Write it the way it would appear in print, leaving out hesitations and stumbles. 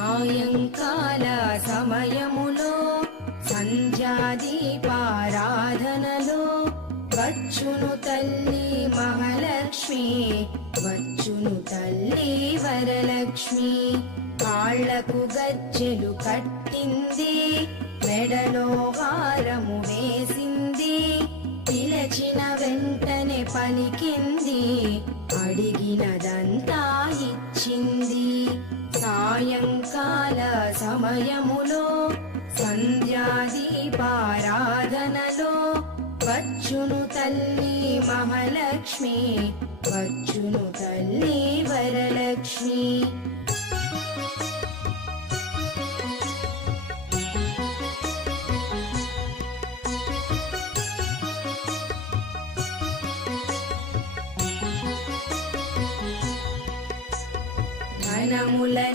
సాయంకాల సమయములో సంధ్యాదీపారాధనలో వచ్చును తల్లి మహాలక్ష్మి, వచ్చును తల్లి వరలక్ష్మి. కాళ్లకు గజ్జెలు కట్టింది, మెడలో హారము వేసింది, పిలచిన వెంటనే పలికింది, అడిగినదంతా ఇచ్చింది. సాయంకాల సమయములో సంధ్యాదీపారాధనలో వచ్చును తల్లి మహాలక్ష్మి, వచ్చును తల్లి వరలక్ష్మి. ధనములని